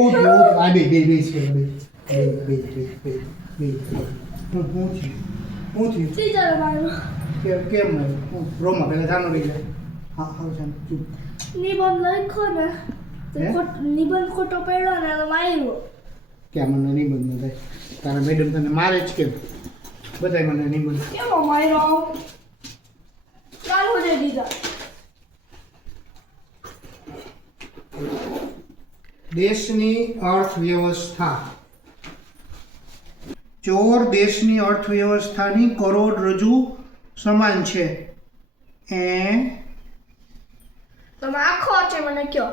આ બે બે બે છે બે બે બે બે બે બે હું હું થયું હું થયું ટીચર માર્યો કેમ કેમ રોમાં પહેલાં જાનો રહી જાય. હા હા જાન ચૂપ. નિબંધ લખ્યો ને નિબંધ ખોટો પડ્યો ને માર્યો કે મને નિબંધ ન થાય. તારા મેડમ તને મારે જ કેમ? બધાય મને નિબંધ. કેમ માર્યો ચાલુ દે દીધા દેશની અર્થવ્યવસ્થા. ચોર દેશની અર્થવ્યવસ્થાની કરોડરજ્જુ સમાન છે. એ તમે આખો છે મને કયો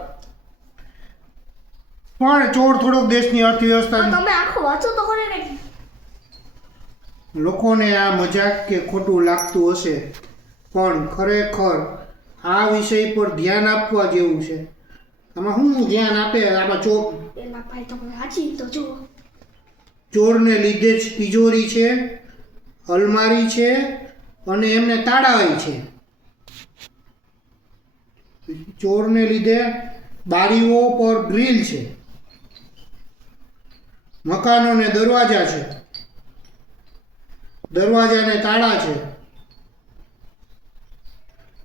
પણ ચોર થોડોક દેશની અર્થવ્યવસ્થા તમે આખો વાંચો તો ખરી ને. લોકોને આ મજાક કે ખોટું લાગતું હશે. પણ ખરેખર આ વિષય પર ધ્યાન આપવા જેવું છે. આમાં શું ધ્યાન આપે આમાં ચોર એના ભાઈ તમે વાંચી તો જો ચોરને લીધે જ તિજોરી છે અલમારી છે અને એમને તાળાવાય છે. ચોરને લીધે બારીઓ પર ગ્રીલ છે. મકાનોને દરવાજા છે. દરવાજાને તાળા છે.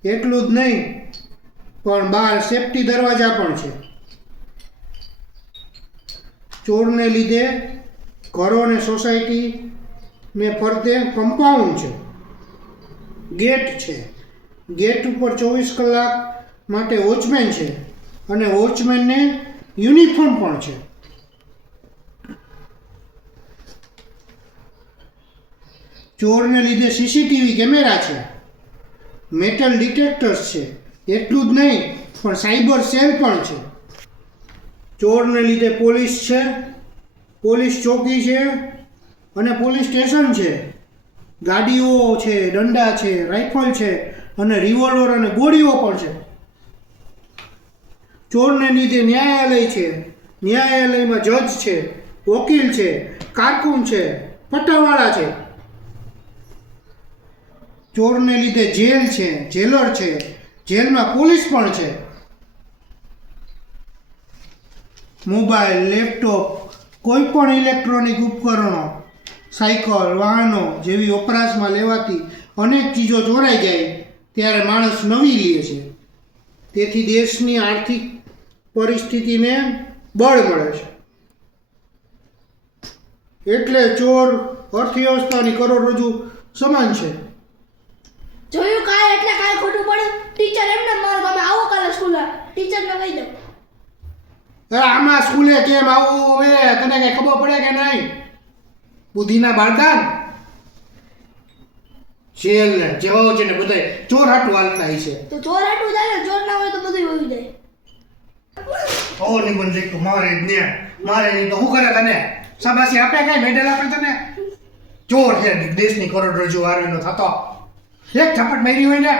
એટલું જ નહીં પણ બહાર સેફટી દરવાજા પણ છે. ચોરને લીધે ઘરો અને સોસાયટી ને ફરતે કમ્પાઉન્ડ છે. ગેટ છે. ગેટ ઉપર ચોવીસ કલાક માટે વોચમેન છે અને વોચમેનને યુનિફોર્મ પણ છે. ચોરને લીધે સીસીટીવી કેમેરા છે. મેટલ ડિટેક્ટર્સ છે. એટલું જ નહીં, પણ સાયબર સેલ પણ છે. ચોરને લીધે પોલીસ છે, પોલીસ ચોકી છે અને પોલીસ સ્ટેશન છે. ગાડીઓ છે દંડા છે, રાઇફલ છે અને રિવોલ્વર અને ગોળીઓ પણ છે. ચોરને લીધે ન્યાયાલય છે, ન્યાયાલયમાં જજ છે, વકીલ છે, કારકુન છે, પટ્ટાવાળા છે. ચોરને લીધે જેલ છે, જેલર છે જેલમાં પોલીસ પણ છે. મોબાઈલ, લેપટોપ, કોઈ પણ ઇલેક્ટ્રોનિક ઉપકરણો, સાયકલ, વાહનો જેવી વપરાશમાં લેવાતી અનેક ચીજો ચોરાઈ જાય ત્યારે માણસ નવી લે છે. તેથી દેશની આર્થિક પરિસ્થિતિને બળ મળે છે. એટલે ચોર, અર્થવ્યવસ્થાની કરોડરજ્જુ સમાન છે. જોયું કાંઈ? એટલે કાંઈ ખોટું પડ્યું ટીચર એમને મારું તમે આવો કાલે સ્કૂલે ટીચરને કહી દો આમાં સ્કૂલે કેમ આવું? હવે તને કઈ ખબર પડે કે નહીં? બુદ્ધિના બાળકાન છેલ ને જેવો છે ને બધાય. ચોર હાટું હાલતા છે તો ચોર હાટું ચાલે ચોર ના હોય તો બધું હોય જાય. ઓ નિબંધ લખ્યું મારે જ ને. મારે નહીં તો શું કરે તને? શાબાશી આપે કઈ મેડલ આપે તને? ચોર છે દેશની કરોડરજ્જુ આરવીનો થતો. એક ઝપટ મારી હોય ને.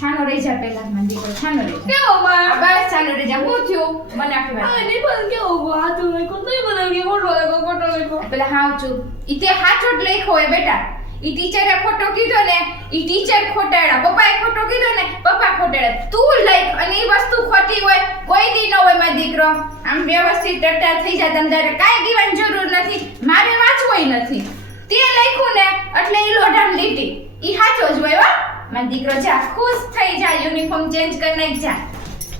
છાનો રહી જા પહેલા મને દીકરો છાનો રહી કેવો બસ છાનો રહી જા. હું થયું? મને આખી વાત. કેવો? વાત નાખ્યો કોઈ મને નાખ્યો પેલા હાવ છું ઈ તે હાચો જ લખ્યો હોય બેટા. ઈ ટીચરે ખોટો કીધો ને, ઈ ટીચર ખોટાડા પપ્પાએ ખોટો કીધો ને, પપ્પા ખોટાડા તું લખ, અને ઈ વસ્તુ ખોટી હોય, કોઈ દી ન હોય મારો દીકરો. આમ વ્યવસ્થિત ટટ્ટા થઈ જાય તમ તારે. કાંઈ દીવાની જરૂર નથી. મારે વાંચવું નથી. તે લખ્યું ને, એટલે ઈ લોઢામ લીટી. ઈ હાચો જ હોય હો. મારો દીકરો જા, ખુશ થઈ જા યુનિફોર્મ ચેન્જ કરી નાખ જા.